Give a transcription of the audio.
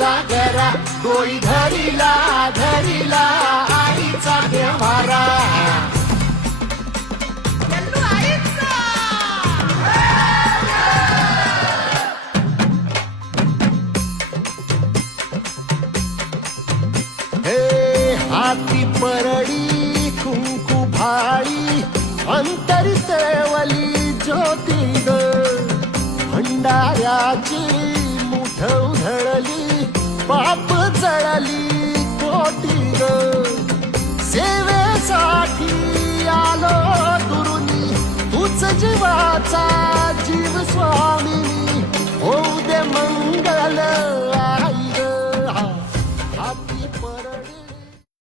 ग तुझा घरा डोळी धरिला धरिला आईचा देवारा हे हाती परडी कुंकू भाळी अंतरी सेवली ज्योती झाली कोटी ग सेवेसाठी आलो गुरुनी तूच जीवाचा